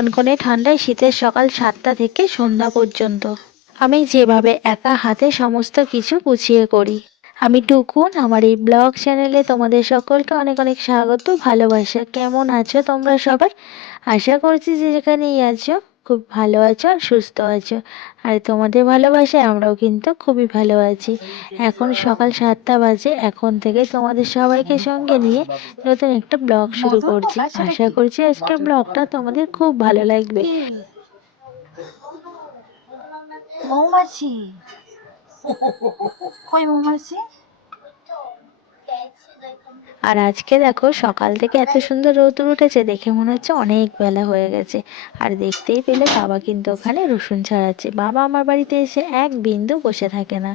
কনকনে ঠান্ডায় শীতের সকাল 7টা থেকে সন্ধ্যা পর্যন্ত আমি যেভাবে একা হাতে সমস্ত কিছু গুছিয়ে করি। আমি টুকুন, আমার এই ব্লগ চ্যানেলে তোমাদের সকলকে অনেক অনেক স্বাগত, ভালোবাসা। কেমন আছো তোমরা সবাই? আশা করছি যে যেখানেই আছো খুব ভালো আছো আর সুস্থ আছো। আর তোমাদের ভালোবাসায় আমরাও কিন্তু খুবই ভালো আছি। এখন সকাল 7টা বাজে। এখন থেকে তোমাদের সবাইকে সঙ্গে নিয়ে নতুন একটা ব্লগ শুরু করছি। আশা করছি আজকের ব্লগটা তোমাদের খুব ভালো লাগবে। মৌমাছি কই মৌমাছি? আর আজকে দেখো সকাল থেকে এত সুন্দর রোদ উঠেছে, দেখে মনে হচ্ছে অনেক বেলা হয়ে গেছে। আর দেখতেই পেলে বাবা কিন্তু ওখানে রসুন ছাড়াচ্ছে। বাবা আমার বাড়িতে এসে এক বিন্দু বসে থাকে না,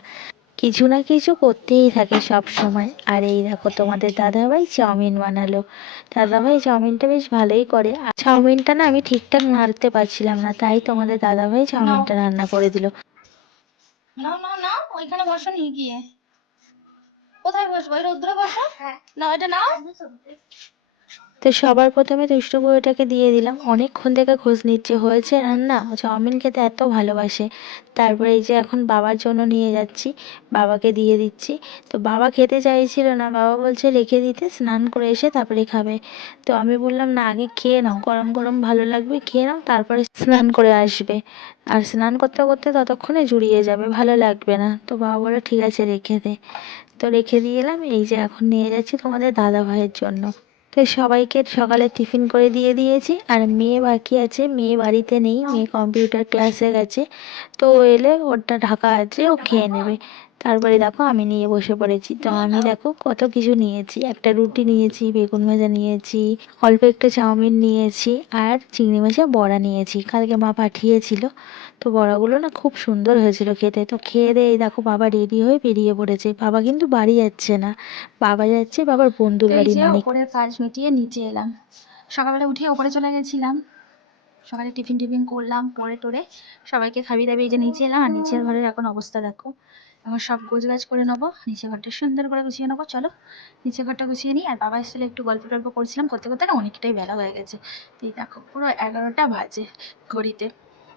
কিছু না কিছু করতেই থাকে সব সময়। আর এই দেখো তোমাদের দাদাভাই চাউমিন বানালো। দাদাভাই চাউমিনটা বেশ ভালোই করে। আর চাউমিনটা না আমি ঠিকঠাক নাড়তে পারছিলাম না, তাই তোমাদের দাদাভাই চাউমিনটা রান্না করে দিল। নাও নাও নাও, ওইখানে বসো নিয়ে গিয়ে। কোথায় বসবো? ওই রৌদ্রে বসো। নাও এটা নাও। তো সবার প্রথমে দুষ্টু বুড়োটাকে দিয়ে দিলাম। অনেকক্ষণ থেকে খোঁজ নিচ্ছে হয়েছে রান্না, ও চাউমিন খেতে এত ভালোবাসে। তারপরে এই যে এখন বাবার জন্য নিয়ে যাচ্ছি, বাবাকে দিয়ে দিচ্ছি। তো বাবা খেতে চাইছিল না, বাবা বলছে রেখে দিতে, স্নান করে এসে তারপরে খাবে। তো আমি বললাম না, আগে খেয়ে নাও, গরম গরম ভালো লাগবে, খেয়ে নাও, তারপরে স্নান করে আসবে। আর স্নান করতে করতে ততক্ষণে জুড়িয়ে যাবে, ভালো লাগবে না। তো বাবা বললো ঠিক আছে রেখে দে। তো রেখে দিয়ে এলাম। এই যে এখন নিয়ে যাচ্ছি তোমাদের দাদা ভাইয়ের জন্য। তো সবাইকে সকালে টিফিন করে দিয়ে দিয়েছি। আর মেয়ে বাকি আছে, মেয়ে বাড়িতে নেই, মেয়ে কম্পিউটার ক্লাসে গেছে। তো ও এলে ওরটা ঢাকা আছে, ও খেয়ে নেবে। তারপরে দেখো আমি নিয়ে বসে পড়েছি। তো আমি দেখো কত কিছু নিয়েছি, একটা রুটি নিয়েছি, বেগুন ভাজা নিয়েছি, অল্প একটু চাউমিন নিয়েছি, আর চিংড়ি মাছের বড়া নিয়েছি, কালকে মা পাঠিয়েছিল। তো বড়াগুলো না খুব সুন্দর হয়েছিল খেতে। তো খেয়ে দিয়ে এই দেখো বাবা রেডি হয়ে বেরিয়ে পড়েছে। বাবা কিন্তু বাড়ি যাচ্ছে না, বাবা যাচ্ছে বাবার বন্ধুর তো এই বাড়ি, যে মানে ওপরের কাজ মিটিয়ে নিচে এলাম। সকালবেলা উঠে ওপরে চলে গেছিলাম, সকালে টিফিন টিফিন করলাম, পরে টোরে সবাইকে খাইয়ে দাবিয়ে এই যে নিচে এলাম। আর নিচের ঘরের এখন অবস্থা দেখো। এখন সব গোছগাছ করে নেবো, নিচে ঘরটা সুন্দর করে গুছিয়ে নেবো। চলো নিচে ঘরটা গুছিয়ে নিই। আর বাবা এসেছিল, একটু গল্প টল্প করছিলাম, করতে করতে না অনেকটাই বেলা হয়ে গেছে। তো এই দেখো পুরো 11টা বাজে ঘড়িতে।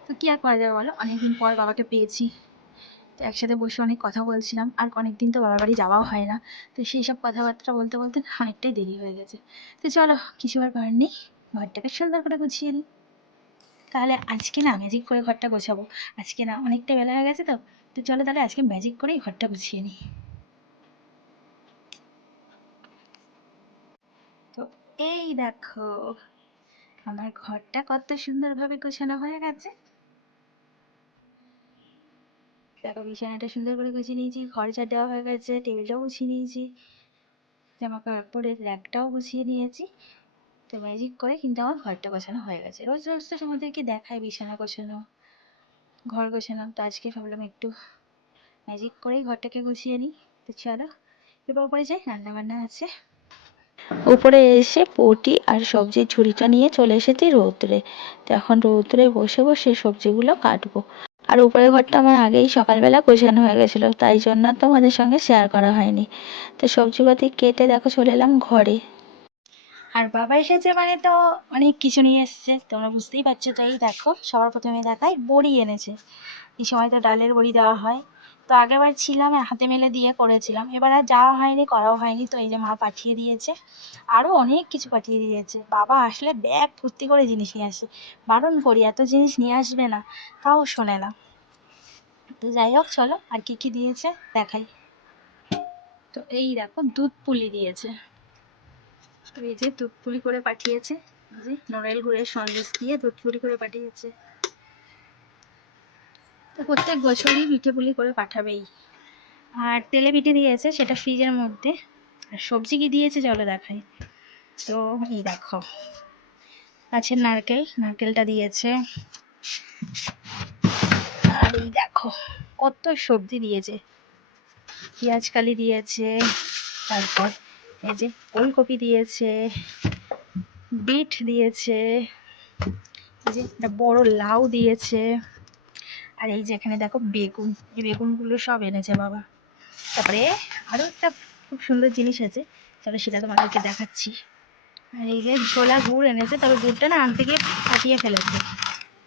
তো কি আর করা যাবে বলো, অনেকদিন পর বাবাকে পেয়েছি। তো একসাথে বসে অনেক কথা বলছিলাম। আর অনেকদিন তো বাবার বাড়ি যাওয়াও হয় না। তো সেই সব কথাবার্তা বলতে বলতে অনেকটাই দেরি হয়ে গেছে। তো চলো কিছু আর করার নেই, ঘরটাকে সুন্দর করে গুছিয়ে নিই। তাহলে আজকে না ম্যাজিক করে ঘরটা গোছাবো। আজকে না অনেকটা বেলা হয়ে গেছে। তো তো চলো তাহলে আজকে ম্যাজিক করেই ঘরটা গুছিয়ে নিই। তো এই দেখো আমার ঘরটা কত সুন্দরভাবে গোছানো হয়ে গেছে। দেখো বিছানাটা সুন্দর করে গুছিয়ে নিয়েছি, ঘর ঝাড় দেওয়া হয়ে গেছে, টেবিলটাও গুছিয়ে নিয়েছি, জামা কাপড়ের র্যাকটাও গুছিয়ে নিয়েছি। তো ম্যাজিক করে কিন্তু আমার ঘরটা গোছানো হয়ে গেছে। রোজ রোজ তো তোমাদেরকে দেখায় বিছানা গোছানো, ঘর গোছানো। তো আজকে ভাবলাম একটু ম্যাজিক করেই ঘরটাকে গুছিয়ে নিই। তো চলো এবার উপরে যাই, রান্না বান্না আছে। উপরে এসে বটি আর সবজির ঝুড়িটা নিয়ে চলে এসেছি রৌদ্রে। তো এখন রৌদ্রে বসে বসে সবজিগুলো কাটবো। আর উপরের ঘরটা আমার আগেই সকালবেলা গোছানো হয়ে গেছিলো, তাই জন্য আর তোমাদের সঙ্গে শেয়ার করা হয়নি। তো সবজিপাতি কেটে দেখো চলে এলাম ঘরে। আর বাবা এসেছে মানে তো অনেক কিছু নিয়ে এসেছে, তোমরা বুঝতেই পারছো। তো এই দেখো সবার প্রথমে দেখাই বড়ি এনেছে। এই সময় তো ডালের বড়ি দেওয়া হয়। তো আগেরবার ছিলাম হাতে মেলে দিয়ে করেছিলাম, এবার আর যাওয়া হয়নি, করাও হয়নি। তো এই যে মা পাঠিয়ে দিয়েছে, আরও অনেক কিছু পাঠিয়ে দিয়েছে। বাবা আসলে ব্যাগ ভর্তি করে জিনিস নিয়ে আসে, বারণ করি এত জিনিস নিয়ে আসবে না, তাও শোনে না। তো যাই হোক চলো আর কি কি দিয়েছে দেখাই। তো এই দেখো দুধ পুলি দিয়েছে। তো এই যে দুধ পুলি করে পাঠিয়েছে, এই যে নড়াইল গুড়ের সন্দেশ দিয়ে দুধ পুলি করে পাঠিয়েছে। তো প্রত্যেক বছরই পিঠে পুলি করে পাঠাবেই। আর তেলে পিঠে দিয়েছে, সেটা ফ্রিজের মধ্যে। আর সবজি কি দিয়েছে চলো দেখাই। তো এই দেখো গাছের নারকেল, নারকেলটা দিয়েছে। আর এই দেখো কত সবজি দিয়েছে, পেঁয়াজ কালি দিয়েছে, তারপর এই যে ওলকপি দিয়েছে, বিট দিয়েছে, এই যে একটা বড় লাউ দিয়েছে। আর এই যে এখানে দেখো বেগুন, এই বেগুনগুলো সব এনেছে বাবা। তারপরে আরো একটা খুব সুন্দর জিনিস আছে, চলো সেটা তোমাদেরকে দেখাচ্ছি। আর এই যে ছোলা গুড় এনেছে, তবে গুড়টা না আনতে গিয়ে ফাটিয়ে ফেলেছে,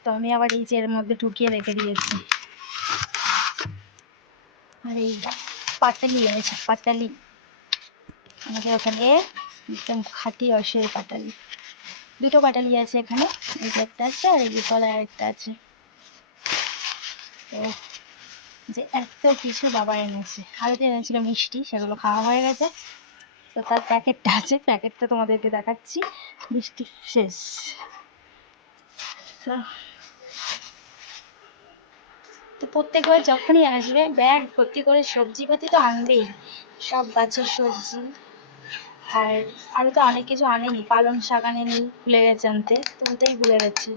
তো আমি আবার এই যে এর মধ্যে ঢুকিয়ে রেখে দিয়েছি। আর এই পাটালি এনেছে, পাটালি আমাদের ওখানে একদম খাঁটি রসের পাটালি। দুটো পাটালি আছে এখানে, এই যে একটা আছে আর এই যে তলায় একটা আছে। তো যে এত কিছু বাবা এনেছে, আরও যে এনেছিল মিষ্টি, সেগুলো খাওয়া হয়ে গেছে। তো তার প্যাকেটটা আছে, প্যাকেটটা তোমাদেরকে দেখাচ্ছি। মিষ্টি শেষ। তো প্রত্যেকবার যখনই আসবে ব্যাগ ভর্তি করে সবজিপাতি তো আনবেই, সব গাছের সবজি। আর আরও তো অনেক কিছু আনেনি, পালং শাক আনেনি, ভুলে গেছে আনতে, তো ওটাই ভুলে গেছে,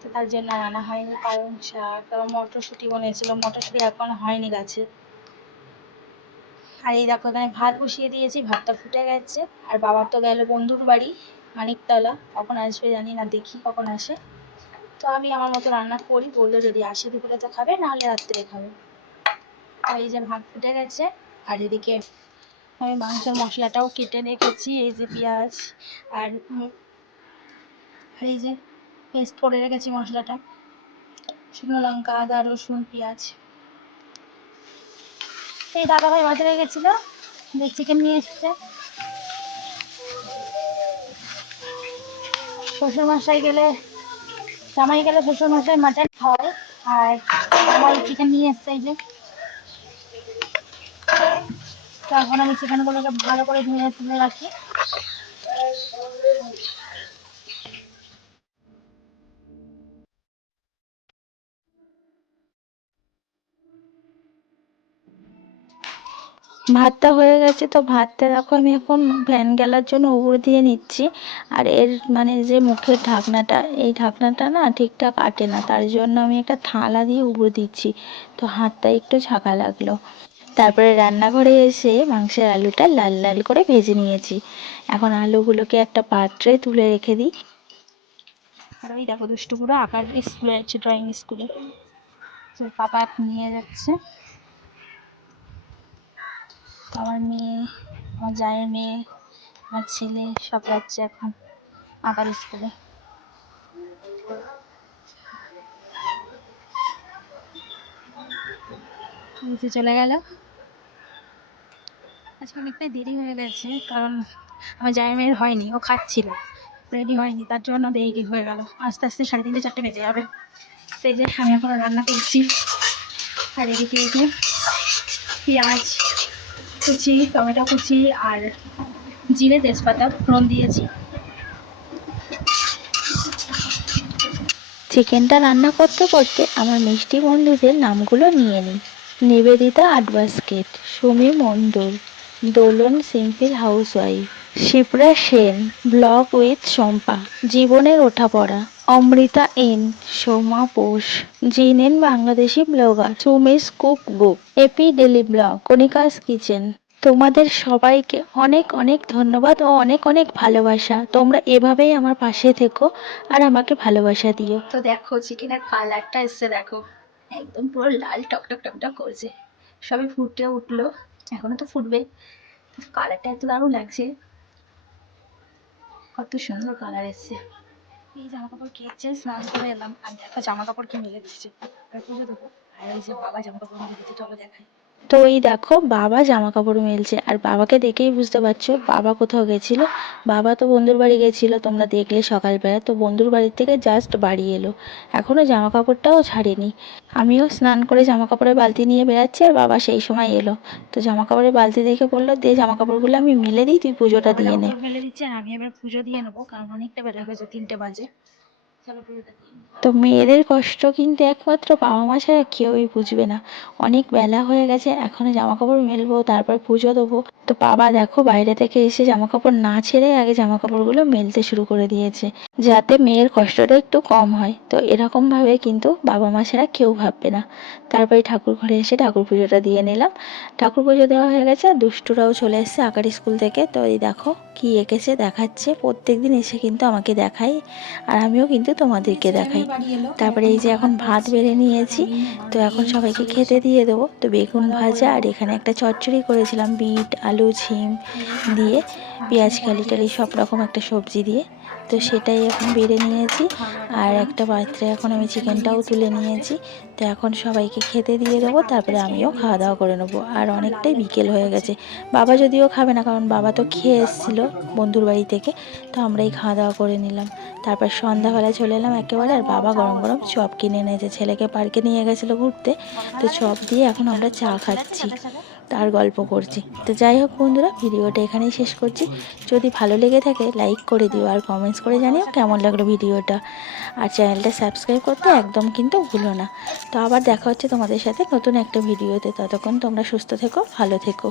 তো তার জন্য আর আনা হয়নি পালং শাক। তারপর মটরশুঁটি বনেছিল, মটরশুঁটি এখন হয়নি গাছে। আর এই দেখো এখানে ভাত বসিয়ে দিয়েছি, ভাতটা ফুটে গেছে। আর বাবা তো গেল বন্ধুর বাড়ি মানিকতলা, কখন আসবে জানি না, দেখি কখন আসে। তো আমি আমার মতো রান্না করি, বললো যদি আসে দুপুরে তো খাবে, নাহলে রাত্রে খাবে। আর এই যে ভাত ফুটে গেছে। আর এদিকে আমি মাংসের মশলাটাও কেটে রেখেছি, এই যে পেঁয়াজ আর এই যে পেস্ট করে রেখেছি মশলাটা, শুকনো লঙ্কা, আদা, রসুন, পেঁয়াজ। এই দাদাভাই বাজারে গেছিল, যে চিকেন নিয়ে এসছে। শ্বশুরমশাই গেলে, জামাই গেলে শ্বশুরমশাই মাটন খাওয়ায়, আর জামাই চিকেন নিয়ে এসছে এই যে। তো এখন আমি চিকেনগুলোকে ভালো করে ধুয়ে তুলে রাখি। ভাতটা হয়ে গেছে, তো ভাতটা দেখো আমি এখন ফ্যান গেলার জন্য উপরে দিয়ে নিচ্ছি। আর এর মানে যে মুখের ঢাকনাটা, এই ঢাকনাটা না ঠিকঠাক আটে না, তার জন্য আমি একটা থালা দিয়ে উপরে দিচ্ছি, তো হাতটা একটু ঝাঁকা লাগলো। তারপরে রান্নাঘরে এসে মাংসের আলুটা লাল লাল করে ভেজে নিয়েছি। এখন আলুগুলোকে একটা পাত্রে তুলে রেখে দিই। আর ওই দেখো দুষ্টু পুরো আঁকার স্কুলে যাচ্ছে, ড্রয়িং স্কুলে। পাপা নিয়ে যাচ্ছে, আমার মেয়ে, আমার জায়ের মেয়ে, আমার ছেলে সব যাচ্ছে এখন আঁকার স্কুলে। নিচে চলে গেল। আজকে অনেকটাই দেরি হয়ে গেছে, কারণ আমার জায়ের মেয়ের হয়নি, ও খাচ্ছিল, রেডি হয়নি, তার জন্য দেরি হয়ে গেল। আস্তে আস্তে 3:30 4টে বেজে যাবে। সেই যে আমি এখন রান্না করছি। আর এদিকে এই যে পেঁয়াজ কুচি, টমেটো কুচি আর জিরে তেজপাতা ফোড়ন দিয়েছি। চিকেনটা রান্না করতে করতে আমার মিষ্টি বন্ধুদের নামগুলো নিয়ে নিই। Nivedita art basket, Sumi Mondal, Dolon simple housewife, Shipra Sen, blog with Shampa, জীবনের ওঠাপড়া, অমৃতা এন, সোমা পোষ, জিনেন Bangladeshi blogger, Sumi's cook book, AP daily blog, Kanika's kitchen. তোমাদের সবাইকে অনেক অনেক ধন্যবাদ ও অনেক অনেক ভালোবাসা। তোমরা এভাবেই আমার পাশে থেকো আর আমাকে ভালোবাসা দিও। তো দেখো চিকেনের কালারটা এসছে, দেখো একদম পুরো লাল টকটক টকটক করছে। সবে ফুটে উঠলো, এখনো তো ফুটবে। কালারটা এত দারুণ লাগছে, কত সুন্দর কালার এসছে। এই জামা কাপড় কেচে স্নান করে এলাম, আর দেখো জামা কাপড় কি মেলে দিচ্ছে, পুজো দেবো। আর এই যে বাবা জামা কাপড় মেলে দিচ্ছে, চলো দেখাই। তো এই দেখো বাবা জামা কাপড় মেলছে, আর বাবাকে দেখেই বুঝতে পারছো বাবা কোথাও গেছিল। বাবা তো বন্ধুর বাড়ি গেছিল, তোমরা দেখলে সকালবেলা, তো বন্ধুর বাড়ি থেকে জাস্ট বাড়ি এলো, এখনো জামা কাপড়টাও ছাড়েনি। আমিও স্নান করে জামা কাপড়ের বালতি নিয়ে বেরাচ্ছি, আর বাবা সেই সময় এলো। তো জামা কাপড়ের বালতি দেখে বললো, দে জামা কাপড়গুলো আমি মেলে দিই, তুই পুজোটা বাবা দিয়ে জামা নে। কাপড় মেলে দিচ্ছে, আর আমি এবার পুজো দিয়ে নেবো, কারণ অনেকটা বেলা হয়েছে, 3টে বাজে। চলো পুজোটা দিয়ে নিই। তো মেয়েদের কষ্ট কিন্তু একমাত্র বাবা মা ছাড়া কেউই বুঝবে না। অনেক বেলা হয়ে গেছে, এখনো জামা কাপড় মেলবো, তারপর পুজো দেবো। তো বাবা দেখো বাইরে থেকে এসে জামা কাপড় না ছেড়ে আগে জামা কাপড়গুলো মেলতে শুরু করে দিয়েছে, যাতে মেয়ের কষ্টটা একটু কম হয়। তো এরকম ভাবে কিন্তু বাবা মা ছাড়া কেউ ভাববে না। তারপরে ঠাকুর ঘরে এসে ঠাকুর পুজোটা দিয়ে নিলাম। ঠাকুর পুজো দেওয়া হয়ে গেছে, আর দুষ্টুরাও চলে এসেছে আঁকার স্কুল থেকে। তো এই দেখো কি এঁকেছে দেখাচ্ছে, প্রত্যেকদিন এসে কিন্তু আমাকে দেখায়, আর আমিও কিন্তু তোমাদেরকে দেখাই। তারপরে এই যে এখন ভাত বেড়ে নিয়েছি, তো এখন সবাইকে খেতে দিয়ে দেবো। তো বেগুন ভাজা আর এখানে একটা চচ্চড়ি করেছিলাম, বিট আলু ঝিম দিয়ে, পেঁয়াজ কালি টালি সব রকম একটা সবজি দিয়ে। তো সেটাই এখন বেড়ে নিয়েছি, আর একটা পাত্রে এখন আমি চিকেনটাও তুলে নিয়েছি। তো এখন সবাইকে খেতে দিয়ে দেবো, তারপরে আমিও খাওয়া দাওয়া করে নেবো। আর অনেকটাই বিকেল হয়ে গেছে, বাবা যদিও খাবে না, কারণ বাবা তো খেয়ে এসেছিলো বন্ধুর বাড়ি থেকে। তো আমরাই খাওয়া দাওয়া করে নিলাম। তারপর সন্ধ্যাবেলায় চলে এলাম একেবারে, আর বাবা গরম গরম চপ কিনে এনেছে, ছেলেকে পার্কে নিয়ে গেছিলো ঘুরতে। তো চপ দিয়ে এখন আমরা চা খাচ্ছি আর গল্প করছি। তো যাই হোক বন্ধুরা, ভিডিওটা এখানেই শেষ করছি। যদি ভালো লেগে থাকে লাইক করে দিও, আর কমেন্টস করে জানিও কেমন লাগলো ভিডিওটা। আর চ্যানেলটা সাবস্ক্রাইব করতে একদম কিন্তু ভুলো না। তো আবার দেখা হচ্ছে তোমাদের সাথে নতুন একটা ভিডিওতে। ততক্ষণ তোমরা সুস্থ থেকো, ভালো থেকো।